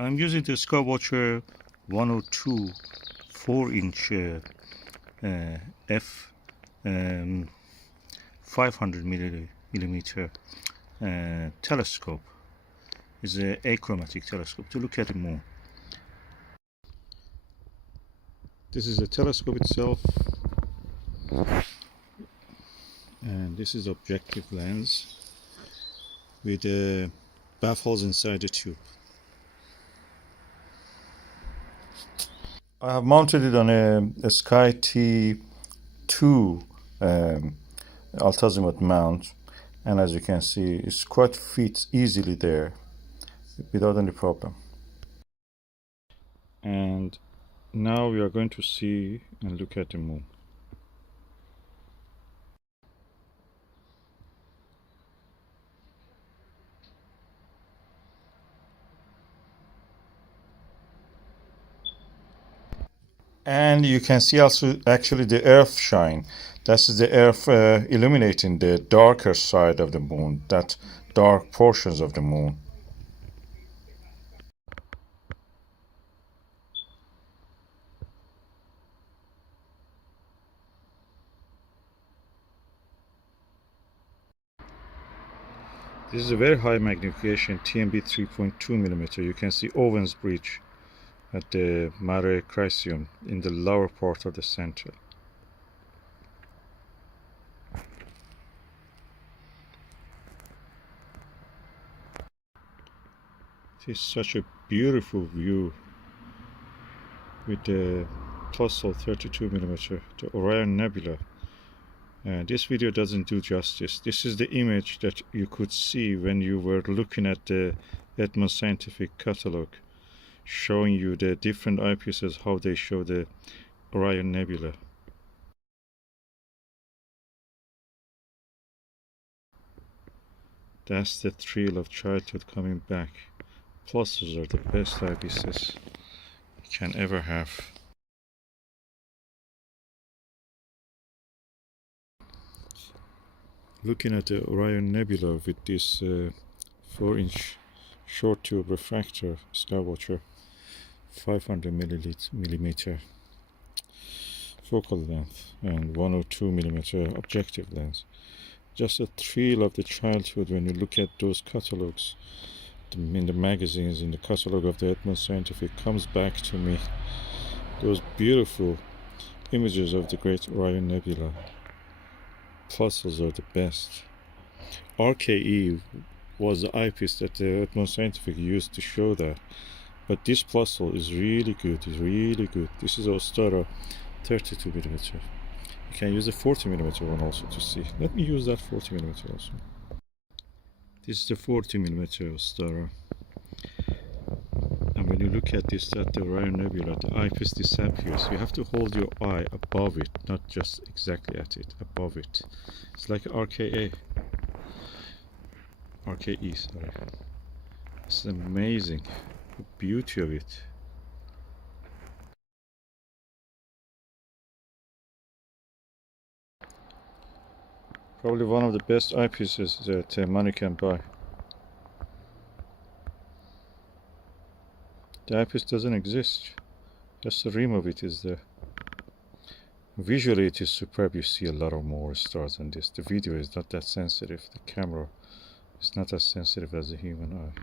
I'm using the Skywatcher 102 4-inch f 500 millimeter telescope. It's an achromatic telescope to look at the moon. This is the telescope itself, and this is the objective lens with baffles inside the tube. I have mounted it on a SkyTee-2 Alt Azimuth mount, and as you can see, it's quite fits easily there without any problem. And now we are going to see and look at the moon. And you can see also actually the earth shine. That's the earth illuminating the darker side of the moon, that dark portions of the moon. This is a very high magnification TMB 3.2 millimeter. You can Owens Bridge at the Mare Crisium in the lower part of the center. It is such a beautiful view with the Plössl 32mm, the Orion Nebula. This video doesn't do justice. This is the image that you could see when you were looking at the Edmund Scientific catalog, showing you the different eyepieces, how they show the Orion Nebula. That's the thrill of childhood coming back. Plössls are the best eyepieces you can ever have. Looking at the Orion Nebula with this 4-inch short tube refractor Skywatcher 500 millimeter focal length and 102 millimeter objective lens. Just a thrill of the childhood when you look at those catalogs in the magazines, in the catalog of the Edmund Scientific, comes back to me. Those beautiful images of the great Orion Nebula. Plössls are the best. RKE was the eyepiece that the Edmund Scientific used to show that. But this Plössl is really good, This is Ostara 32mm. You can use the 40mm one also to see. Let me use that 40mm also. This is the 40mm Ostara. And when you look at this, at the Orion Nebula, the eyepiece disappears. You have to hold your eye above it, not just exactly at it, above it. It's like RKE, sorry. It's amazing, the beauty of it. Probably one of the best eyepieces that money can buy. The eyepiece doesn't exist, just the rim of it is there. Visually it is superb, you see a lot of more stars than this. The video is not that sensitive, the camera is not as sensitive as the human eye.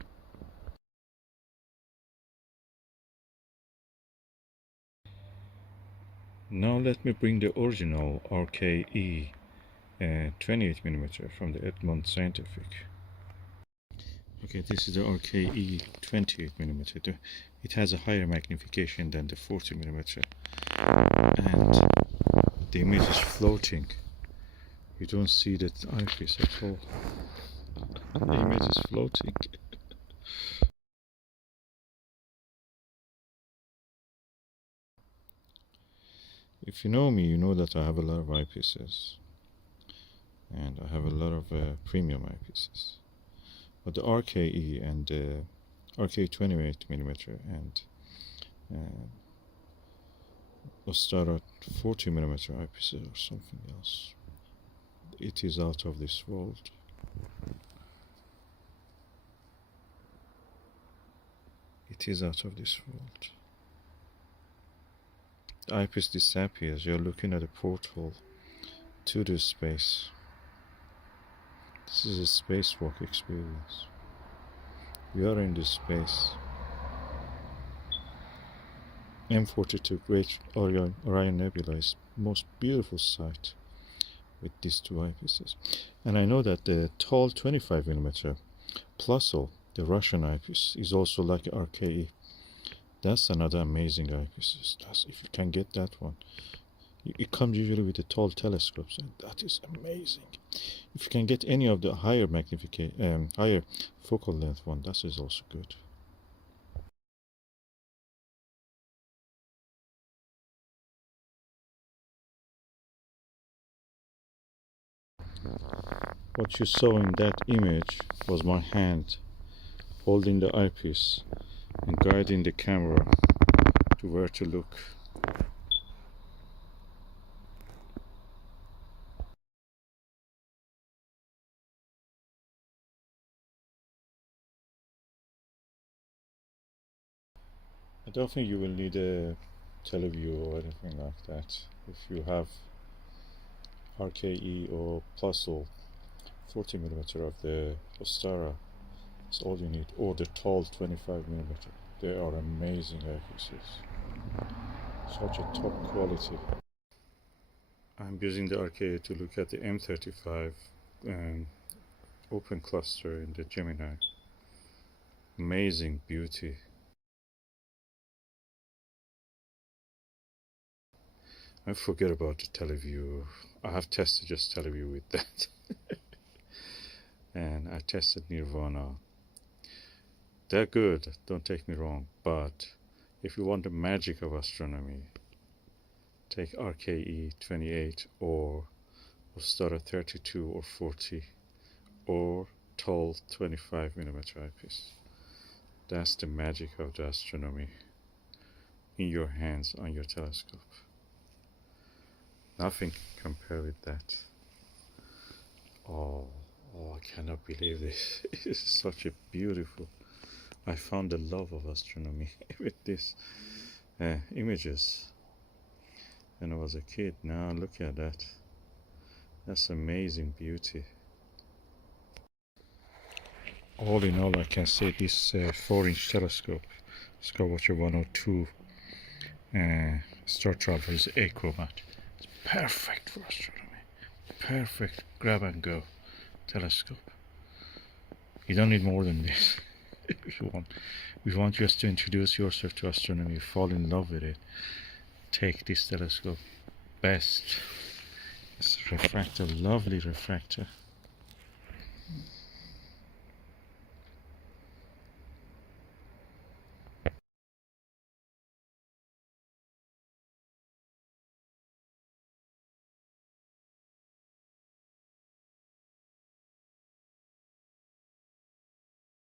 Now let me bring the original RKE 28mm from the Edmund Scientific. Okay, this is the RKE 28mm. It has a higher magnification than the 40mm, and the image is floating. You don't see that eyepiece at all. The image is floating. If you know me, you know that I have a lot of eyepieces, and I have a lot of premium eyepieces. But the RKE and the RKE 28mm and Ostara 40mm eyepieces or something else. It is out of this world. It is out of this world. The eyepiece disappears. You're looking at a portal to the space. This is a spacewalk experience. You are in this space. M42 Great Orion Nebula is most beautiful sight with these two eyepieces. And I know that the tall 25mm Plössl, the Russian eyepiece, is also like RKE. That's another amazing eyepiece. If you can get that one. It comes usually with the tall telescopes, and that is amazing. If you can get any of the higher magnification, higher focal length one, that is also good. What you saw in that image was my hand holding the eyepiece and guiding the camera to where to look. I don't think you will need a teleview or anything like that. If you have RKE or Plössl 40mm of the Ostara, that's all you need, or the tall 25mm. They are amazing eyepieces. Such a top quality. I'm using the RKE to look at the M35 open cluster in the Gemini. Amazing beauty. I forget about the teleview. I have tested just teleview with that. And I tested Nirvana. They're good, don't take me wrong, but if you want the magic of astronomy, take RKE 28 or Ostara 32 or 40 or tall 25mm eyepiece. That's the magic of the astronomy in your hands on your telescope. Nothing can compare with that. Oh, I cannot believe this. It's such a beautiful. I found the love of astronomy with these images when I was a kid. Now look at that. That's amazing beauty. All in all, I can say this 4-inch telescope, Skywatcher 102 Startravel, is Achromatic. It's perfect for astronomy. Perfect grab and go telescope. You don't need more than this. If you want, if you want just to introduce yourself to astronomy, fall in love with it, take this telescope. Best. It's a refractor, lovely refractor.